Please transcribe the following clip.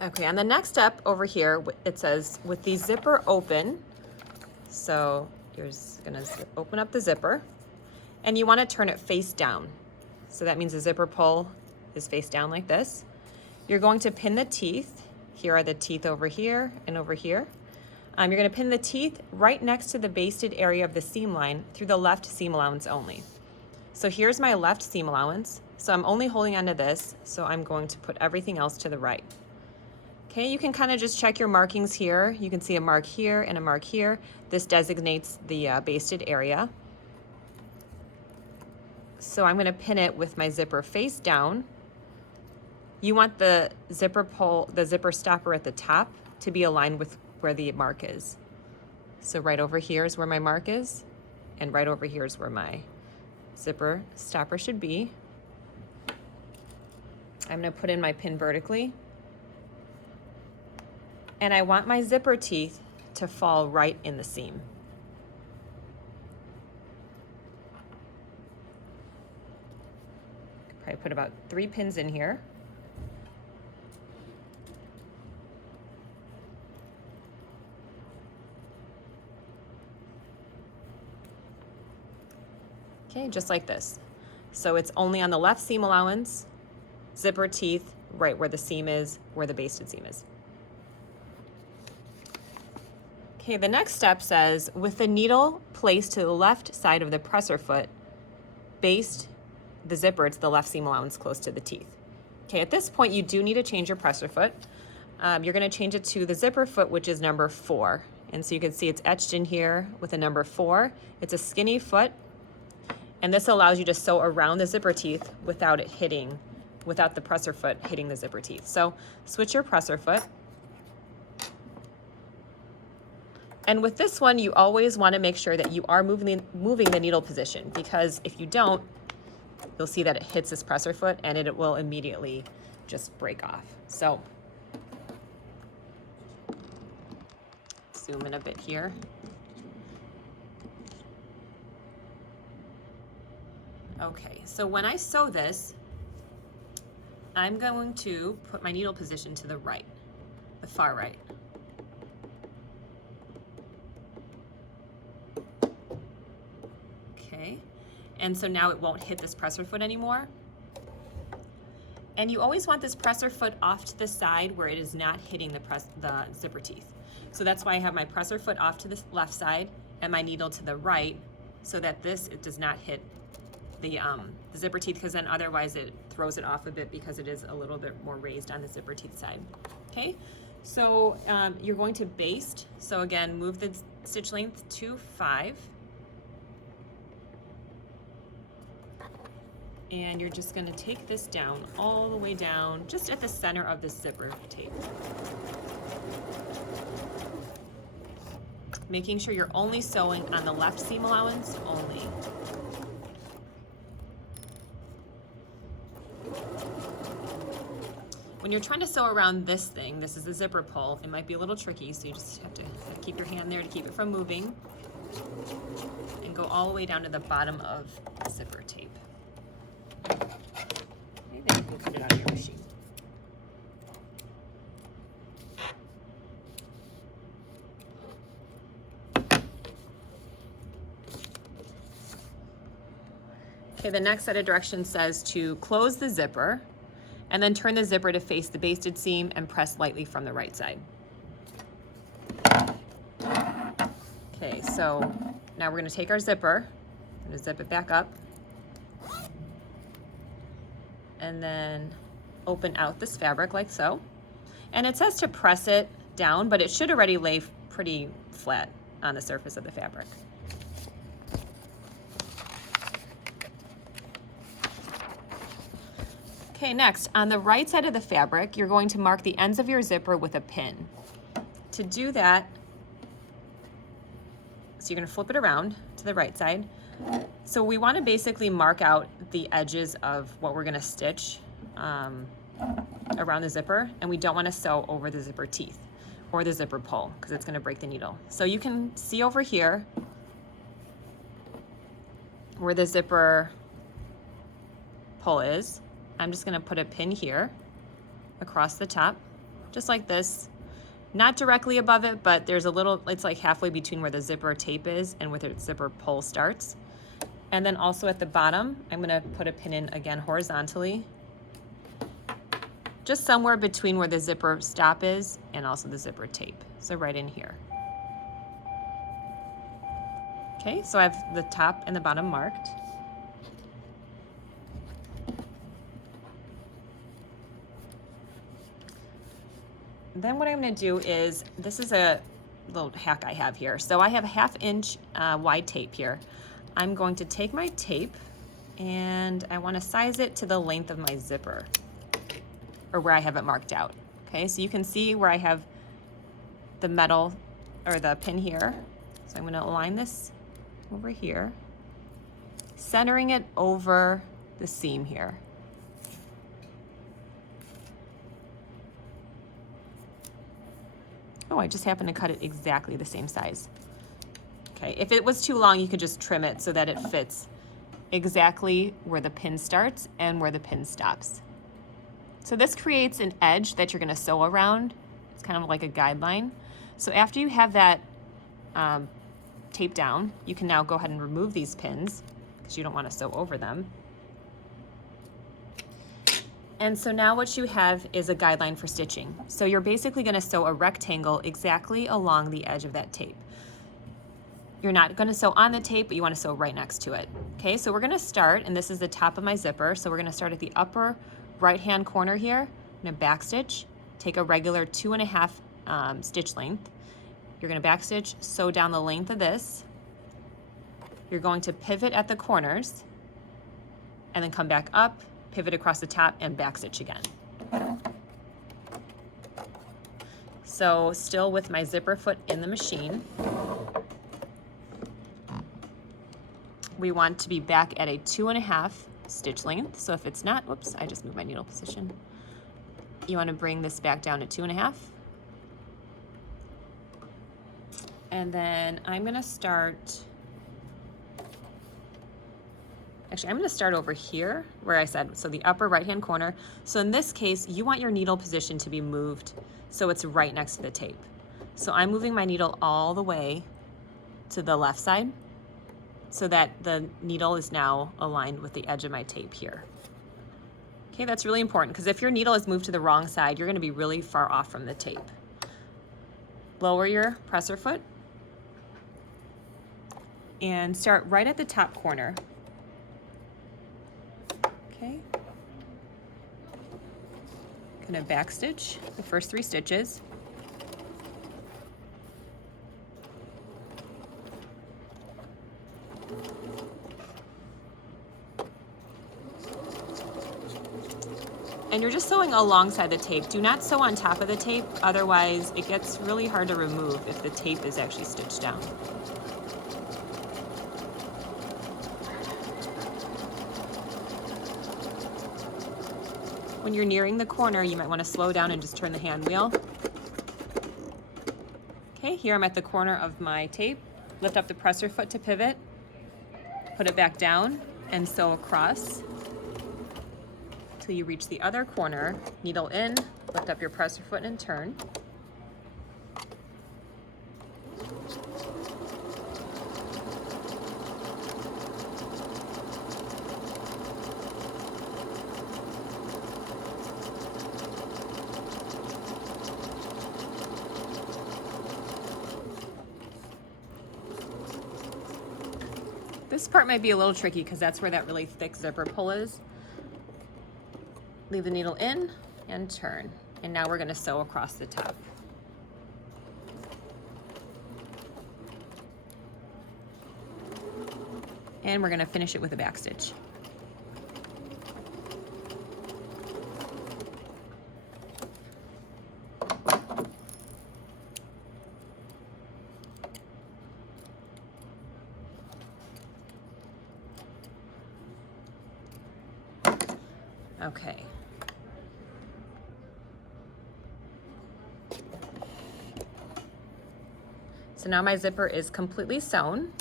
Okay, on the next step over here, it says with the zipper open. So you're just gonna open up the zipper and you wanna turn it face down. So that means the zipper pull is face down like this. You're going to pin the teeth. Here are the teeth over here and over here. You're gonna pin the teeth right next to the basted area of the seam line through the left seam allowance only. So here's my left seam allowance. So I'm only holding onto this, so I'm going to put everything else to the right. Okay, you can kind of just check your markings here. You can see a mark here and a mark here. This designates the basted area. So I'm gonna pin it with my zipper face down. You want the zipper pull, the zipper stopper at the top to be aligned with where the mark is. So right over here is where my mark is, and right over here is where my zipper stopper should be. I'm gonna put in my pin vertically. And I want my zipper teeth to fall right in the seam. Probably put about 3 pins in here. Okay, just like this. So it's only on the left seam allowance, zipper teeth right where the seam is, where the basted seam is. Okay, the next step says, with the needle placed to the left side of the presser foot, baste the zipper to the left seam allowance close to the teeth. Okay, at this point, you do need to change your presser foot. You're gonna change it to the zipper foot, which is number 4. And so you can see it's etched in here with a number 4. It's a skinny foot, and this allows you to sew around the zipper teeth without it hitting, without the presser foot hitting the zipper teeth. So switch your presser foot. And with this one, you always want to make sure that you are moving the needle position, because if you don't, you'll see that it hits this presser foot and it will immediately just break off. So zoom in a bit here. Okay, so when I sew this, I'm going to put my needle position to the right, the far right. Okay, and so now it won't hit this presser foot anymore. And you always want this presser foot off to the side where it is not hitting the zipper teeth. So that's why I have my presser foot off to the left side and my needle to the right, so that it does not hit the zipper teeth, because then otherwise it throws it off a bit because it is a little bit more raised on the zipper teeth side. Okay, so you're going to baste. So again, move the stitch length to 5. And you're just gonna take this down all the way down, just at the center of the zipper tape. Making sure you're only sewing on the left seam allowance only. When you're trying to sew around this thing, this is the zipper pull, it might be a little tricky, so you just have to keep your hand there to keep it from moving, and go all the way down to the bottom of the zipper tape. Okay, then you can cut it out of your machine. Okay, the next set of directions says to close the zipper and then turn the zipper to face the basted seam and press lightly from the right side. Okay, so now we're gonna take our zipper, I'm gonna zip it back up, and then open out this fabric like so. And it says to press it down, but it should already lay pretty flat on the surface of the fabric. Okay, next, on the right side of the fabric, you're going to mark the ends of your zipper with a pin. To do that, so you're gonna flip it around to the right side. So we wanna basically mark out the edges of what we're gonna stitch around the zipper, and we don't wanna sew over the zipper teeth or the zipper pull, because it's gonna break the needle. So you can see over here where the zipper pull is. I'm just gonna put a pin here across the top. just like this. Not directly above it, but there's a little, it's like halfway between where the zipper tape is and where the zipper pull starts. And then also at the bottom, I'm gonna put a pin in again horizontally, just somewhere between where the zipper stop is and also the zipper tape. So right in here. Okay, so I have the top and the bottom marked. Then what I'm gonna do is, this is a little hack I have here. So I have a 1/2 inch wide tape here. I'm going to take my tape and I wanna size it to the length of my zipper, or where I have it marked out. Okay, so you can see where I have the metal or the pin here. So I'm gonna align this over here, centering it over the seam here. Oh, I just happened to cut it exactly the same size. Okay, if it was too long, you could just trim it so that it fits exactly where the pin starts and where the pin stops. So this creates an edge that you're gonna sew around. It's kind of like a guideline. So after you have that tape down, you can now go ahead and remove these pins because you don't wanna sew over them. And so now what you have is a guideline for stitching. So you're basically gonna sew a rectangle exactly along the edge of that tape. You're not gonna sew on the tape, but you wanna sew right next to it. Okay, so we're gonna start, and this is the top of my zipper, so we're gonna start at the upper right-hand corner here. I'm gonna backstitch, take a regular 2.5 stitch length. You're gonna backstitch, sew down the length of this. You're going to pivot at the corners, and then come back up, pivot across the top, and backstitch again. So still with my zipper foot in the machine, we want to be back at a 2.5 stitch length. So if it's not, whoops, I just moved my needle position. You want to bring this back down to 2.5. And then I'm gonna start, actually, I'm gonna start over here where I said, so the upper right-hand corner. So in this case, you want your needle position to be moved so it's right next to the tape. So I'm moving my needle all the way to the left side so that the needle is now aligned with the edge of my tape here. Okay, that's really important because if your needle is moved to the wrong side, you're gonna be really far off from the tape. Lower your presser foot and start right at the top corner. Okay. Gonna backstitch the first 3 stitches. And you're just sewing alongside the tape. Do not sew on top of the tape, otherwise it gets really hard to remove if the tape is actually stitched down. When you're nearing the corner, you might want to slow down and just turn the hand wheel. Okay, here I'm at the corner of my tape. Lift up the presser foot to pivot, put it back down, and sew across till you reach the other corner. Needle in, lift up your presser foot and turn. This part might be a little tricky because that's where that really thick zipper pull is. Leave the needle in and turn. And now we're going to sew across the top. And we're going to finish it with a backstitch. Okay. So now my zipper is completely sewn.